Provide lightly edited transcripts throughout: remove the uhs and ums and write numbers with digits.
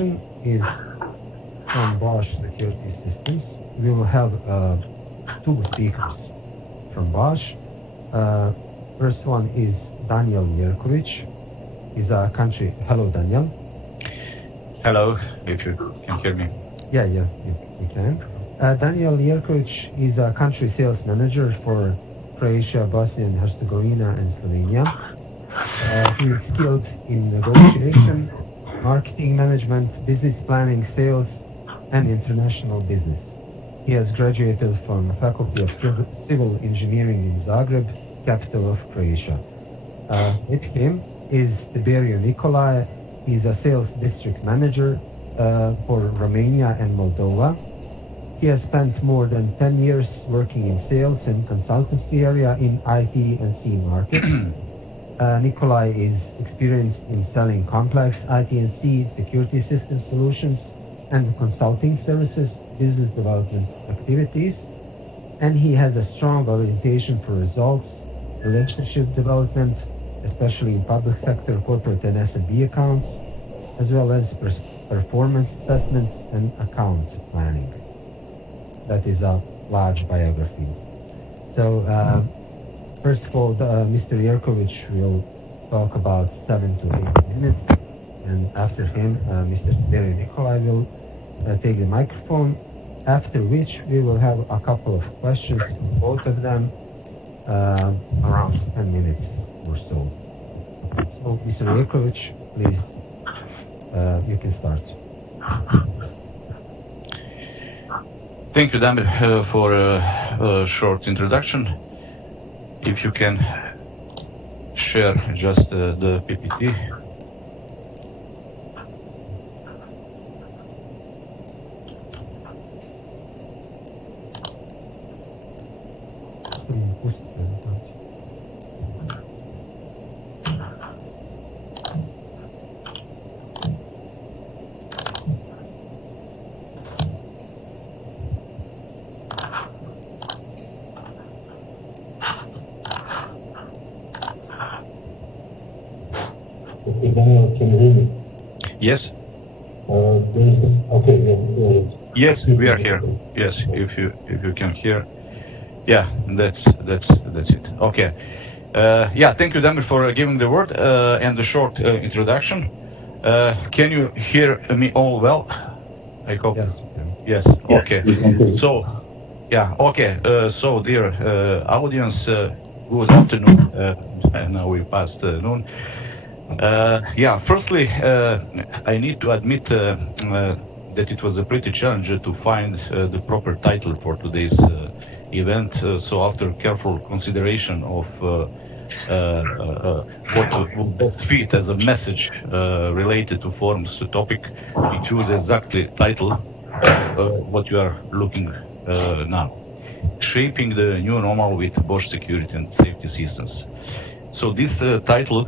presentation is from Bosch Security Systems. We will have two speakers from Bosch. First one is Danijel Jerković. He's a country. Hello, Danijel. Hello, if you can hear me. Yeah, you can. Danijel Jerković is a country sales manager for Croatia, Bosnia and Herzegovina, and Slovenia. He is skilled in negotiation, marketing management, business planning, sales, and international business. He has graduated from the Faculty of Civil Engineering in Zagreb, capital of Croatia. With him is Tiberiu Nicolae. He's a sales district manager for Romania and Moldova. He has spent more than 10 years working in sales and consultancy area in IT and C markets. Nicolae is experienced in selling complex IT and C security system solutions and consulting services, business development activities, and he has a strong orientation for results, relationship development, especially in public sector, corporate and SMB accounts, as well as performance assessments and account planning. That is a large biography. So, first of all, Mr. Jerković will talk about 7 to 8 minutes, and after him, Mr. Tiberiu Nicolae will take the microphone, after which we will have a couple of questions, both of them around 10 minutes or so. So, Mr. Jerković, please, you can start. Thank you, Damir, for a short introduction. If you can share just the PPT. Danijel, can you hear me? Yes. Okay. Yes, we are here. Yes, if you can hear. Yeah, that's it. Okay. Yeah, thank you, Damir, for giving the word and the short introduction. Can you hear me all well? I hope. Yes. Yes. Okay. So, yeah. Okay. So, dear audience, good afternoon. Now we passed noon. Yeah, firstly, I need to admit that it was a pretty challenge to find the proper title for today's event. So after careful consideration of what would best fit as a message related to forum's topic, we choose exactly title what you are looking now. Shaping the new normal with Bosch Security and Safety Systems. So this title,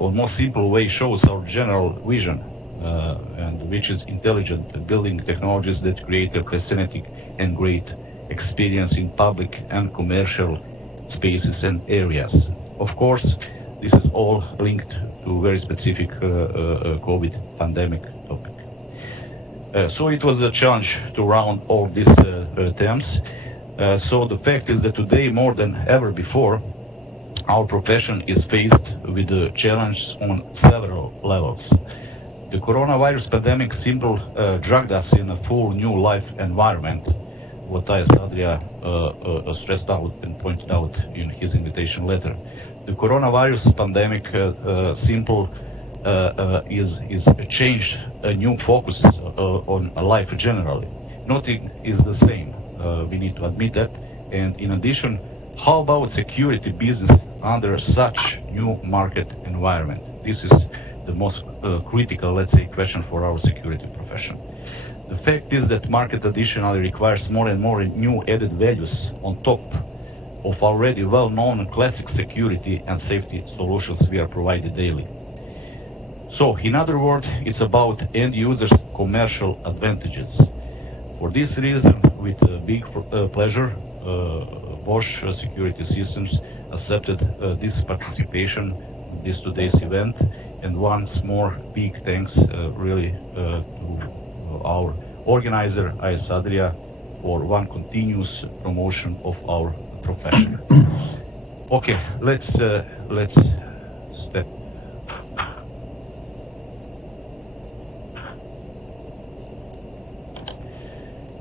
on more simple way, shows our general vision, and which is intelligent building technologies that create a fascinating and great experience in public and commercial spaces and areas. Of course, this is all linked to very specific COVID pandemic topic. So it was a challenge to round all these terms. So the fact is that today, more than ever before, our profession is faced with the challenge on several levels. The coronavirus pandemic simply dragged us in a full new life environment, what Adria stressed out and pointed out in his invitation letter. The coronavirus pandemic simple is changed a new focus on life generally. Nothing is the same. We need to admit that. And in addition, how about security business under such new market environment? This is the most critical, let's say, question for our security profession. The fact is that market additionally requires more and more new added values on top of already well-known classic security and safety solutions we are provided daily. So, in other words, it's about end users' commercial advantages. For this reason, with big pleasure, Bosch Security Systems accepted this participation in this today's event, And once more, big thanks really to our organizer, AS Adria, for one continuous promotion of our profession. Okay, let's step.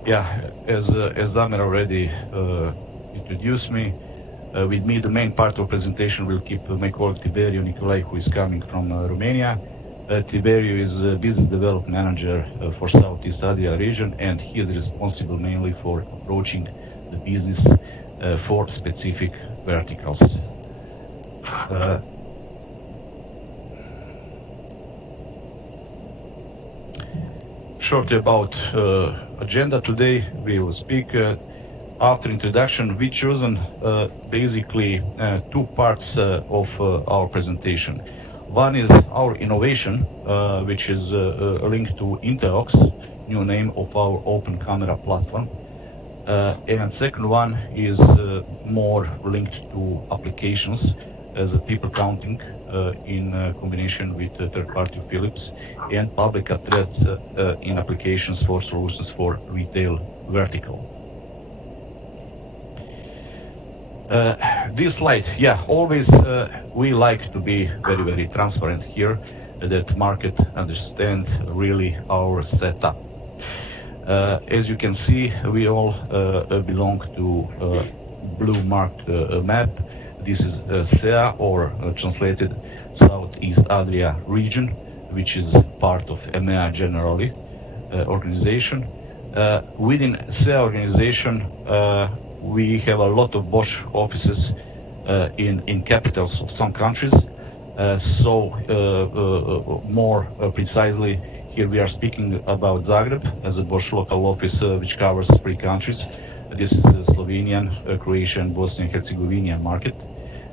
Yeah, as Damir already introduced me, with me the main part of presentation will keep my colleague Tiberiu Nicolae, who is coming from Romania. Tiberiu is a business development manager for Southeast Adria region, and he is responsible mainly for approaching the business for specific verticals. Shortly about agenda today, we will speak after introduction. We chosen basically two parts of our presentation. One is our innovation, which is linked to Inteox, new name of our open camera platform. And second one is more linked to applications as a people counting in combination with third-party Philips and public address in applications for solutions for retail vertical. This slide, yeah, always we like to be very, very transparent here, that market understand really our setup. As you can see, we all belong to blue marked map. This is SEA, or translated Southeast Adria region, which is part of EMEA generally organization. Within SEA organization, we have a lot of Bosch offices in capitals of some countries. More precisely, here we are speaking about Zagreb as a Bosch local office which covers 3 countries. This is the Slovenian, Croatian, Bosnia and Herzegovina market.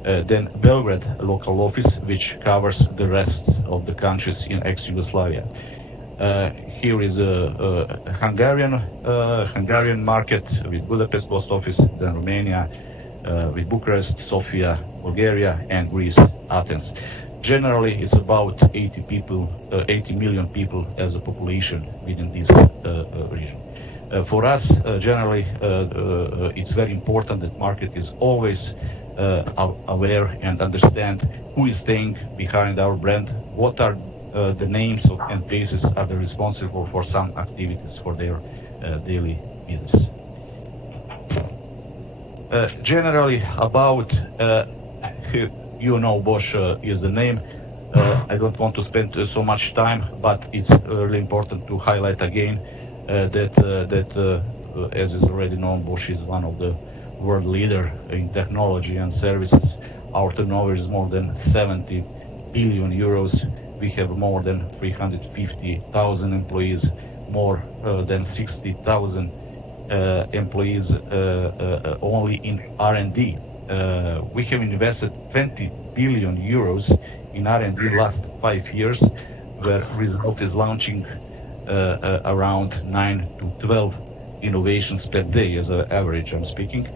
Then Belgrade local office, which covers the rest of the countries in ex-Yugoslavia. Here is a Hungarian market with Budapest post office, then Romania with Bucharest, Sofia, Bulgaria, and Greece, Athens. Generally, it's about 80 million people as a population within this region. For us, generally, it's very important that market is always aware and understand who is staying behind our brand, what are the names of and faces are they responsible for some activities for their daily business. Generally, about you know, Bosch is the name. I don't want to spend so much time, but it's really important to highlight again that as is already known, Bosch is one of the world leader in technology and services. Our turnover is more than 70 billion euros. We have more than 350,000 employees, more than 60,000 employees only in R&D. We have invested 20 billion euros in R&D last 5 years, where result is launching around 9 to 12 innovations per day as an average, I'm speaking.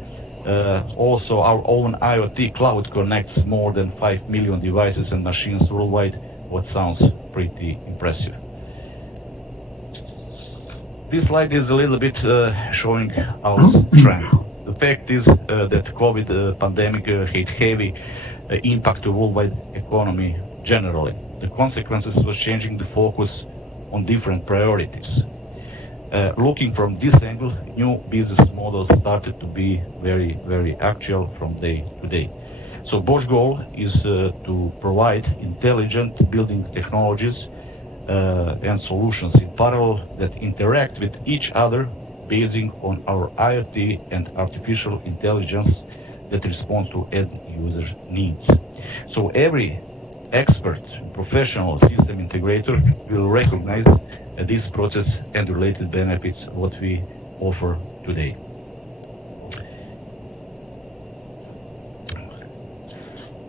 Also, our own IoT cloud connects more than 5 million devices and machines worldwide, what sounds pretty impressive. This slide is a little bit showing our strength. The fact is that COVID pandemic had heavy impact to worldwide economy generally. The consequences was changing the focus on different priorities. Looking from this angle, new business models started to be very, very actual from day to day. So Bosch's goal is to provide intelligent building technologies and solutions in parallel that interact with each other, basing on our IoT and artificial intelligence that responds to end user needs. So every expert, professional system integrator will recognize this process and related benefits what we offer today.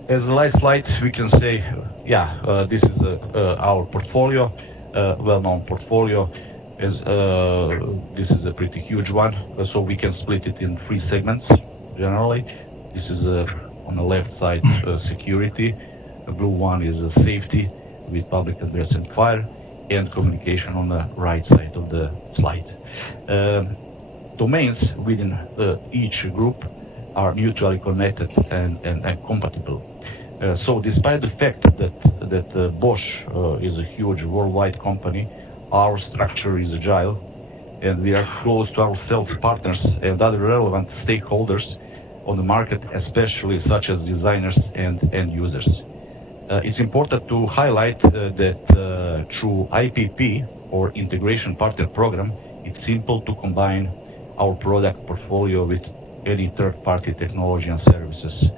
As a last slide, we can say, this is our portfolio, well-known portfolio. As this is a pretty huge one, so we can split it in 3 segments generally. This is on the left side security, the blue one is safety, with public address and fire, and communication on the right side of the slide. Domains within each group are mutually connected and compatible. So despite the fact that Bosch is a huge worldwide company, our structure is agile, and we are close to our sales partners and other relevant stakeholders on the market, especially such as designers and end users. It's important to highlight that through IPP, or Integration Partner Program, it's simple to combine our product portfolio with any third-party technology and services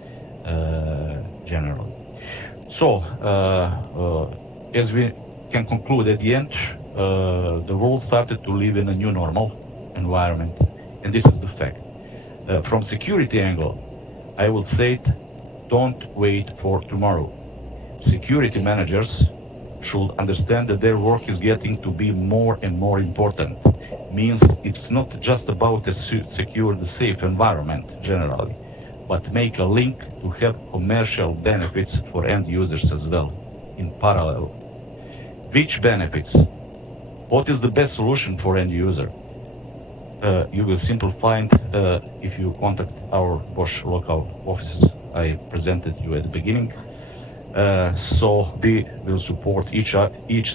generally. So, as we can conclude at the end, the world started to live in a new normal environment, and this is the fact. From security angle, I would say, don't wait for tomorrow. Security managers should understand that their work is getting to be more and more important. Means it's not just about to secure the safe environment generally, but make a link to have commercial benefits for end users as well, in parallel. Which benefits? What is the best solution for end user? You will simply find if you contact our Bosch local offices I presented you at the beginning. So we will support each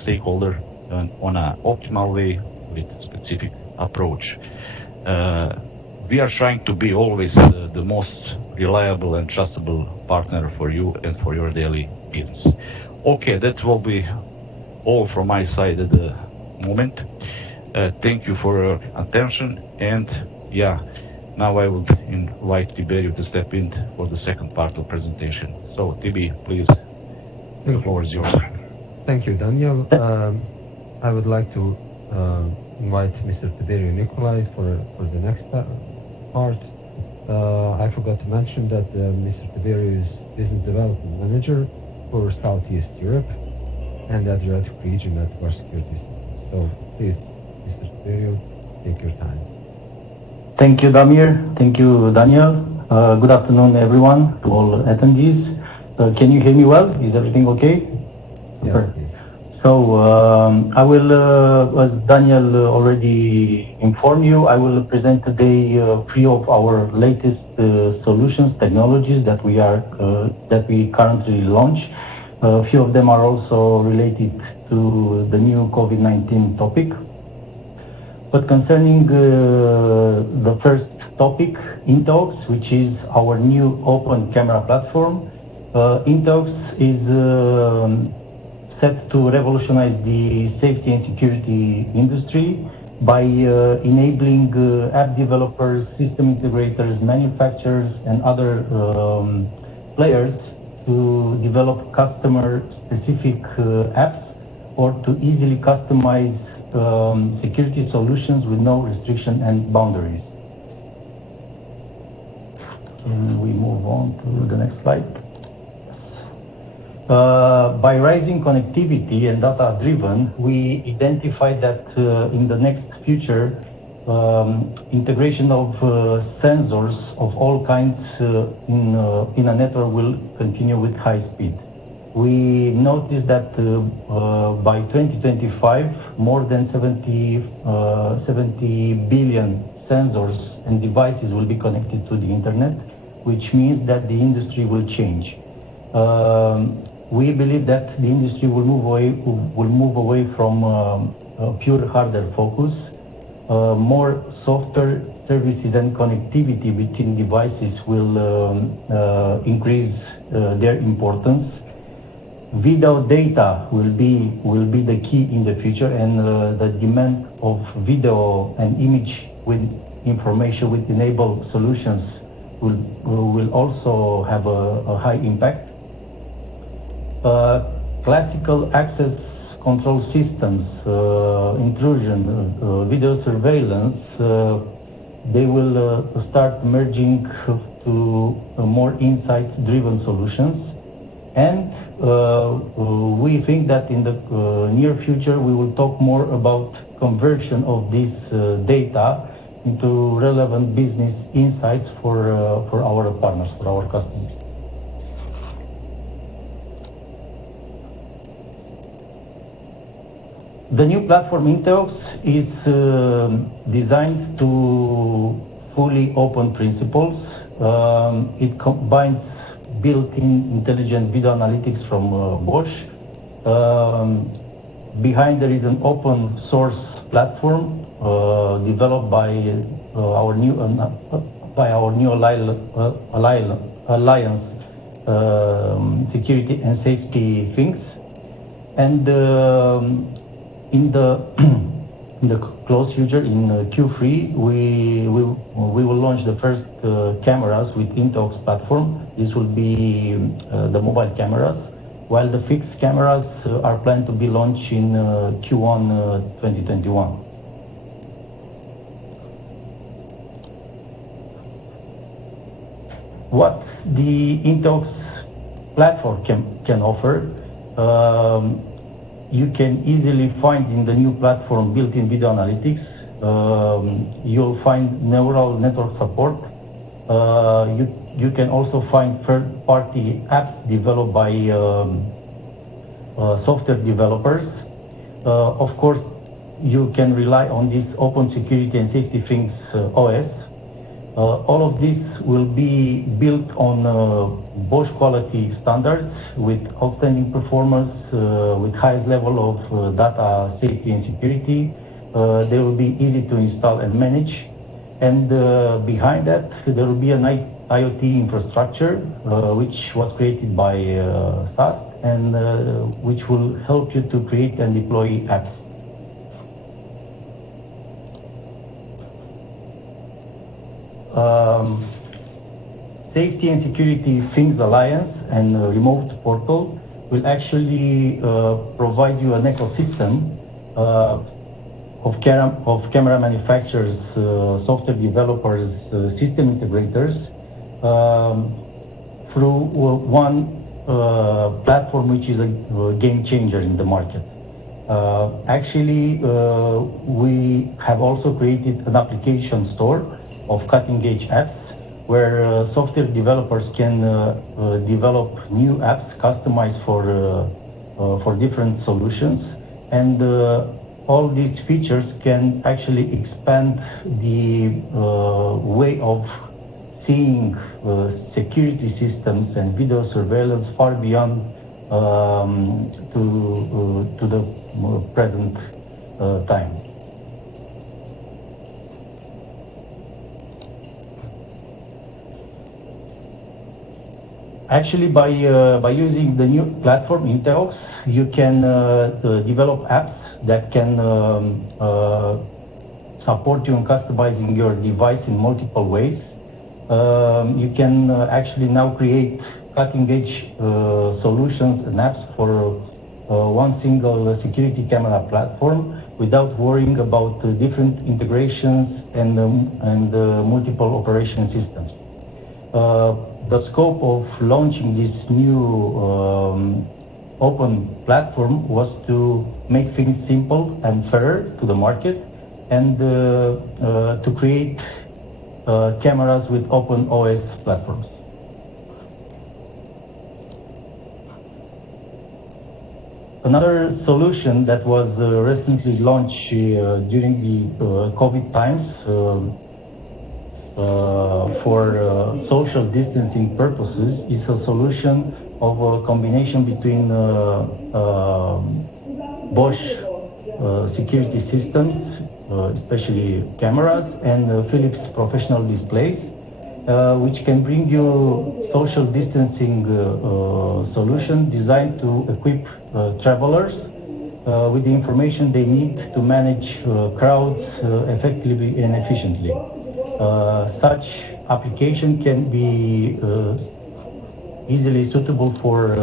stakeholder on an optimal way with specific approach. We are trying to be always the most reliable and trustable partner for you and for your daily business. Okay, that will be all from my side at the moment. Thank you for your attention, and now I will invite Tiberiu to step in for the second part of presentation. So Tibi, please, the floor is yours. Thank you, Danijel. I would like to invite Mr. Tiberiu Nicolae for the next part. I forgot to mention that Mr. Tiberiu is Business Development Manager for Southeast Europe and Adriatic region at Bosch Group You. So please, Mr. Tiberiu, take your time. Thank you, Damir. Thank you, Danijel. Good afternoon, everyone, to all attendees. Can you hear me well? Is everything okay? Yeah. So I will, as Danijel already informed you, I will present today three of our latest solutions, technologies that we currently launch. A few of them are also related to the new COVID-19 topic. But concerning the first topic, Intox, which is our new open camera platform, Intox is set to revolutionize the safety and security industry by enabling app developers, system integrators, manufacturers, and other players to develop customer-specific apps or to easily customize security solutions with no restriction and boundaries. Can we move on to the next slide? By rising connectivity and data-driven, we identified that in the next future, integration of sensors of all kinds in a network will continue with high speed. We noticed that by 2025, more than 70 billion sensors and devices will be connected to the internet, which means that the industry will change. We believe that the industry will move away from a pure hardware focus. More software services and connectivity between devices will increase their importance. Video data will be the key in the future, and the demand of video and image with information with enabled solutions will also have a high impact. Classical access control systems, intrusion, video surveillance, they will start merging to more insight-driven solutions. And we think that in the near future we will talk more about conversion of this data into relevant business insights for our partners, for our customers. The new platform Inteox is designed to fully open principles. It combines built-in intelligent video analytics from Bosch. Behind there is an open source platform developed by our new alliance, Security and Safety Things, and in the close future, in Q3, we will launch the first cameras with Inteox platform. This will be the mobile cameras, while the fixed cameras are planned to be launched in Q1 2021. What the Inteox platform can offer, you can easily find in the new platform built-in video analytics. You'll find neural network support. You can also find third-party apps developed by software developers. Of course, you can rely on this Open Security and Safety Things OS. All of this will be built on Bosch quality standards with outstanding performance, with highest level of data safety and security. They will be easy to install and manage. And behind that, there will be an IoT infrastructure, which was created by SAS, and which will help you to create and deploy apps. Safety and Security Things Alliance and Remote Portal will actually provide you an ecosystem of camera manufacturers, software developers, system integrators through one platform which is a game changer in the market. Actually, we have also created an application store of cutting-edge apps where software developers can develop new apps customized for different solutions, and all these features can actually expand the way of seeing security systems and video surveillance far beyond to the present time. Actually, by using the new platform Inteox, you can develop apps that can support you in customizing your device in multiple ways. You can actually now create cutting-edge solutions and apps for one single security camera platform without worrying about different integrations and multiple operation systems. The scope of launching this new open platform was to make things simple and fair to the market, and to create cameras with open OS platforms. Another solution that was recently launched during the COVID times for social distancing purposes is a solution of a combination between Bosch security systems, especially cameras, and Philips professional displays, which can bring you social distancing solution designed to equip travelers with the information they need to manage crowds effectively and efficiently. Such application can be easily suitable for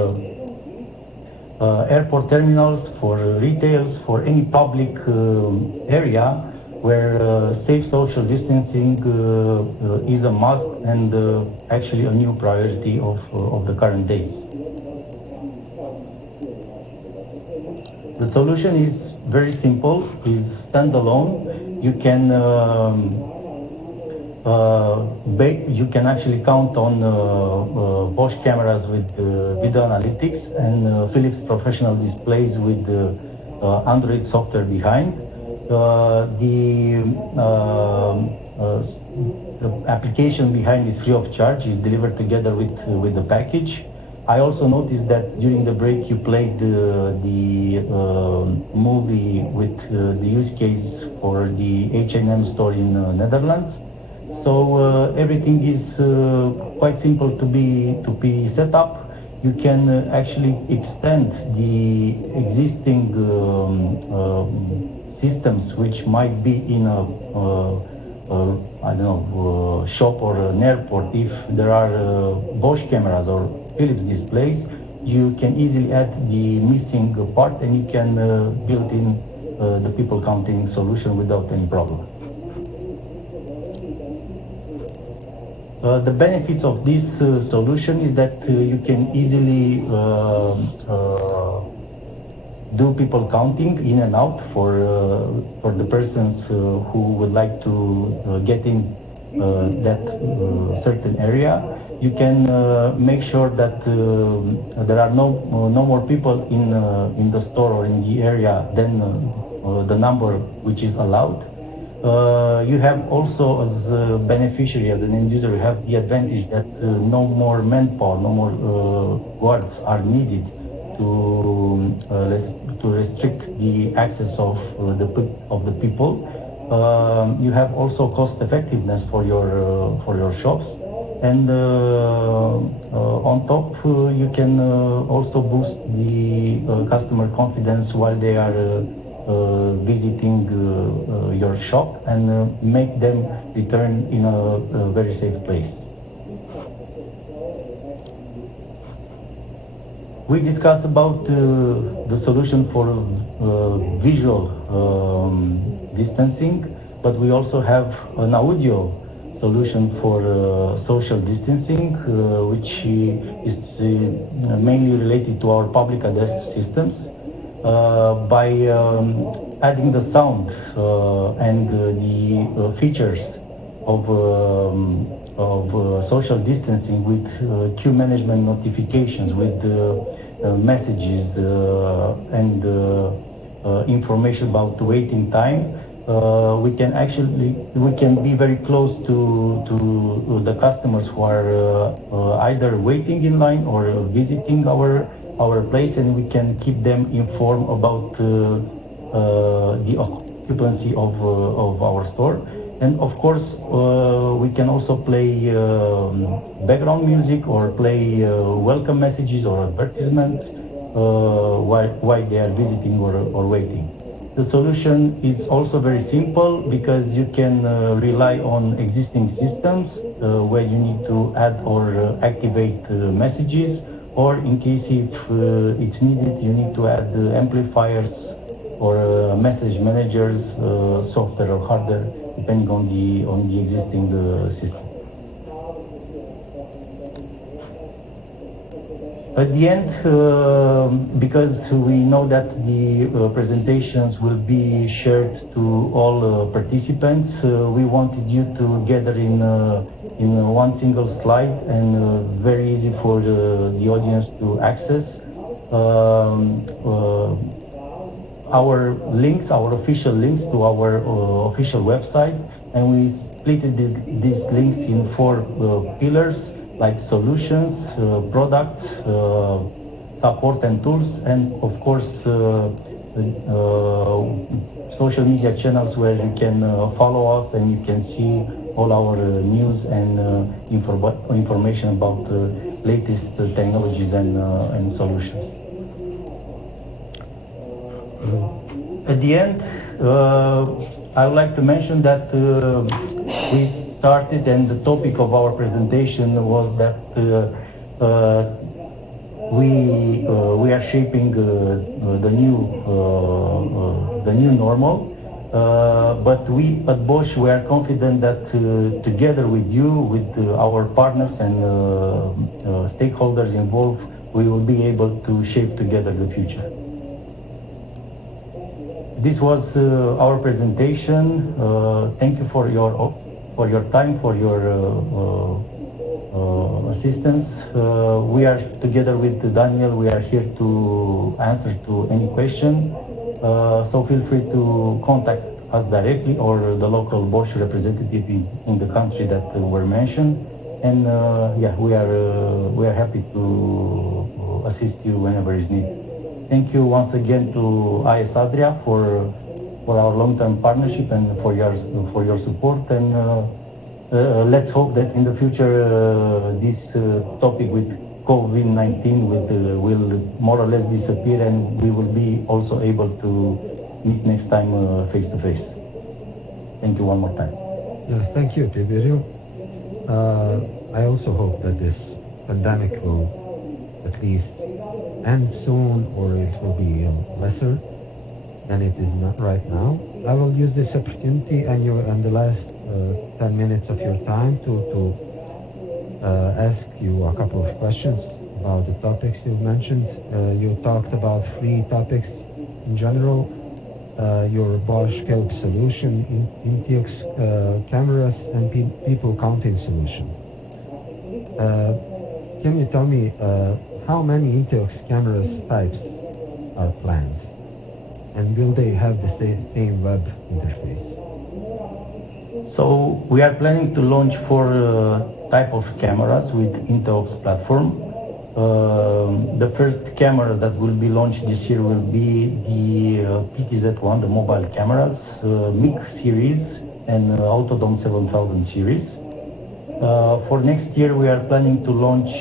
airport terminals, for retails, for any public area where safe social distancing is a must and actually a new priority of the current days. The solution is very simple, is standalone. You can actually count on Bosch cameras with video analytics and Philips professional displays with Android software behind. The application behind is free of charge, is delivered together with the package. I also noticed that during the break you played the movie with the use case for the H&M store in Netherlands. So everything is quite simple to be set up. You can actually extend the existing systems which might be in a I don't know, shop or an airport. If there are Bosch cameras or Philips displays, you can easily add the missing part and you can build in the people counting solution without any problem. The benefits of this solution is that you can easily do people counting in and out for the persons who would like to get in that certain area. You can make sure that there are no more people in the store or in the area than the number which is allowed. You have also, as a beneficiary, as an end user, you have the advantage that no more manpower, no more guards are needed to restrict the access of the people. You have also cost effectiveness for your shops, and on top you can also boost the customer confidence while they are visiting your shop and make them return in a very safe place. We discussed about the solution for visual distancing, but we also have an audio solution for social distancing, which is mainly related to our public address systems. By adding the sound and the features of social distancing with queue management notifications, with messages and information about waiting time, we can be very close to the customers who are either waiting in line or visiting our place, and we can keep them informed about the occupancy of our store. And of course, we can also play background music or play welcome messages or advertisements while they are visiting or waiting. The solution is also very simple because you can rely on existing systems where you need to add or activate messages, or in case if it's needed, you need to add amplifiers or message managers, software or hardware, depending on the existing system. At the end, because we know that the presentations will be shared to all participants, we wanted you to gather in one single slide and very easy for the audience to access. Our links, our official links to our official website, and we split these links in 4 pillars, like solutions, products, support and tools, and of course social media channels where you can follow us and you can see all our news and information about latest technologies and solutions. At the end, I would like to mention that we started, and the topic of our presentation was that we are shaping the new normal. But we at Bosch, we are confident that together with you, with our partners and stakeholders involved, we will be able to shape together the future. This was our presentation. Thank you for your time, for your assistance. We are together with Danijel. We are here to answer to any question. So feel free to contact us directly or the local Bosch representative in the country that were mentioned. And yeah, we are happy to assist you whenever is needed. Thank you once again to AS Adria for our long-term partnership and for your support. And let's hope that in the future this topic with COVID-19 will more or less disappear, and we will be also able to meet next time face to face. Thank you one more time. Yes, thank you, Tiberiu. I also hope that this pandemic will at least end soon, or it will be lesser than it is not right now. I will use this opportunity and the last 10 minutes of your time to ask you a couple of questions about the topics you've mentioned. You talked about 3 topics in general. Your Bosch Group solution, Intiox cameras, and people counting solution. Can you tell me how many Intiox cameras types are planned? And will they have the same web interface? So we are planning to launch 4 type of cameras with Intiox platform. The first camera that will be launched this year will be the PTZ1, the mobile cameras, MIC series and Autodome 7000 series. For next year we are planning to launch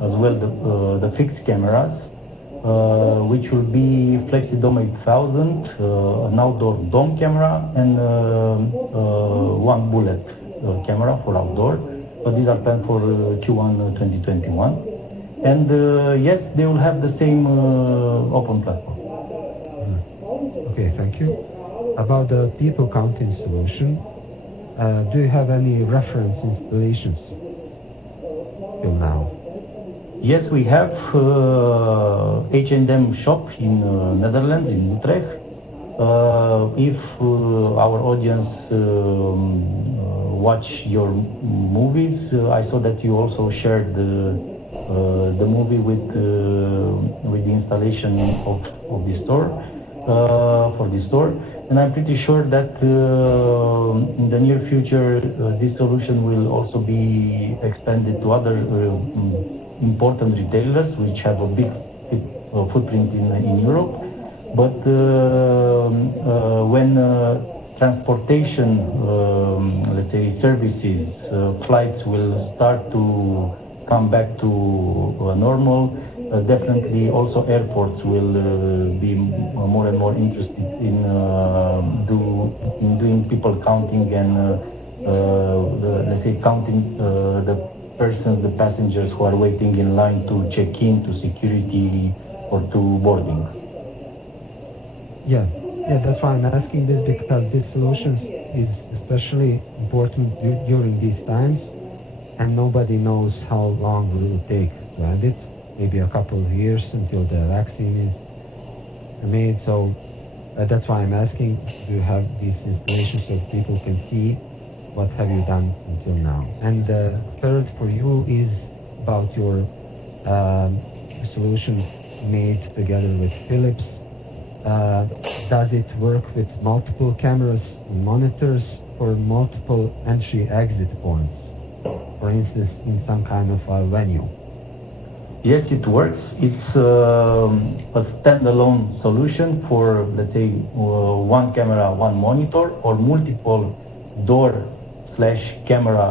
as well the fixed cameras, which will be FlexiDome 8000, an outdoor dome camera, and one bullet camera for outdoor. But these are planned for Q1 2021. And yes, they will have the same open platform. Okay, thank you. About the people counting solution, do you have any reference installations till now? Yes, we have H&M shop in Netherlands, in Utrecht. If our audience watch your movies, I saw that you also shared the movie with the installation of the store for the store, and I'm pretty sure that in the near future this solution will also be expanded to other important retailers which have a big footprint in Europe. But when transportation, let's say services, flights will start to come back to normal, definitely also airports will be more and more interested in doing people counting and let's say counting the persons, the passengers who are waiting in line to check in, to security or to boarding. Yeah, that's why I'm asking this, because this solution is especially important during these times, and nobody knows how long will it take to add it. Maybe a couple of years until the vaccine is made. So that's why I'm asking, do you have these installations so people can see what have you done until now? And third for you is about your solution made together with Philips. Does it work with multiple cameras and monitors for multiple entry-exit points? For instance, in some kind of a venue? Yes, it works. It's a standalone solution for, let's say, one camera, one monitor, or multiple door/camera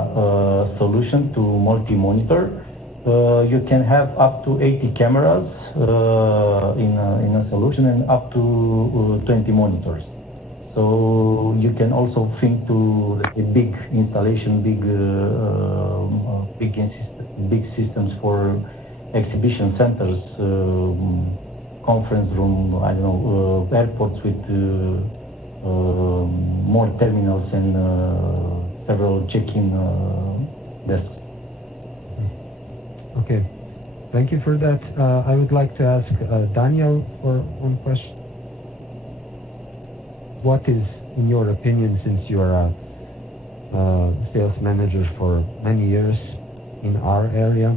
solution to multi-monitor. You can have up to 80 cameras in a solution and up to 20 monitors. So you can also think to a big installation, big systems for exhibition centers, conference room, I don't know, airports with more terminals and several check-in desks. Okay, thank you for that. I would like to ask Danijel for one question. What is, in your opinion, since you are a sales manager for many years in our area,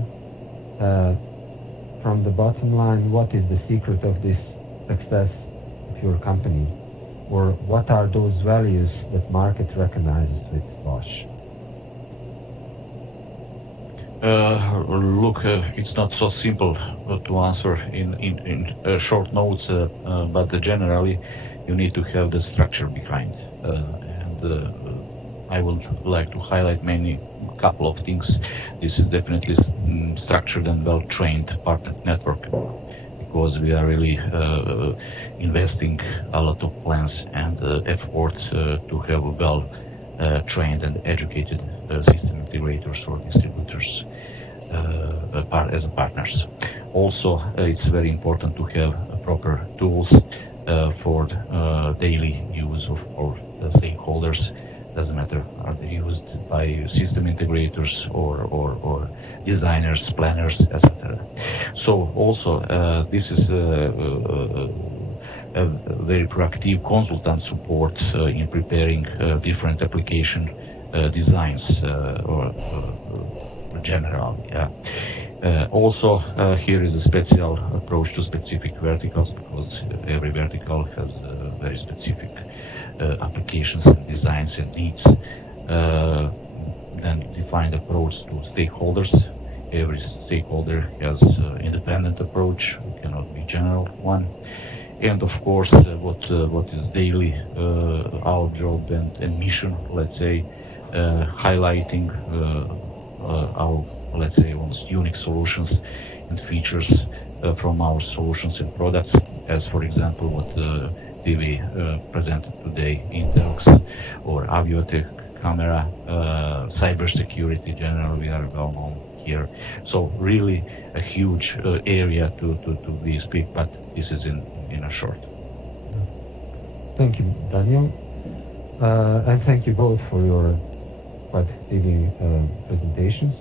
from the bottom line, what is the secret of this success your company? Or what are those values that market recognizes with Bosch? Look, it's not so simple to answer in short notes, but generally you need to have the structure behind. I would like to highlight couple of things. This is definitely structured and well-trained partner network, because we are really investing a lot of plans and efforts to have a well-trained and educated system integrators or distributors as partners. Also, it's very important to have proper tools for daily use of our stakeholders. Doesn't matter, are they used by system integrators or designers, planners, etc. So also this is a very proactive consultant support in preparing different application designs or general. Also, here is a special approach to specific verticals, because every vertical has very specific applications and designs and needs. Then defined approach to stakeholders. Every stakeholder has independent approach, it cannot be general one. And of course, what is daily our job and mission, let's say, highlighting our, let's say, almost unique solutions and features from our solutions and products, as for example what TV presented today, Interox or Aviotech camera, cybersecurity generally, we are well known here. So really a huge area to be speak, but this is in a short. Thank you, Daniel. And thank you both for your quite vivid presentations.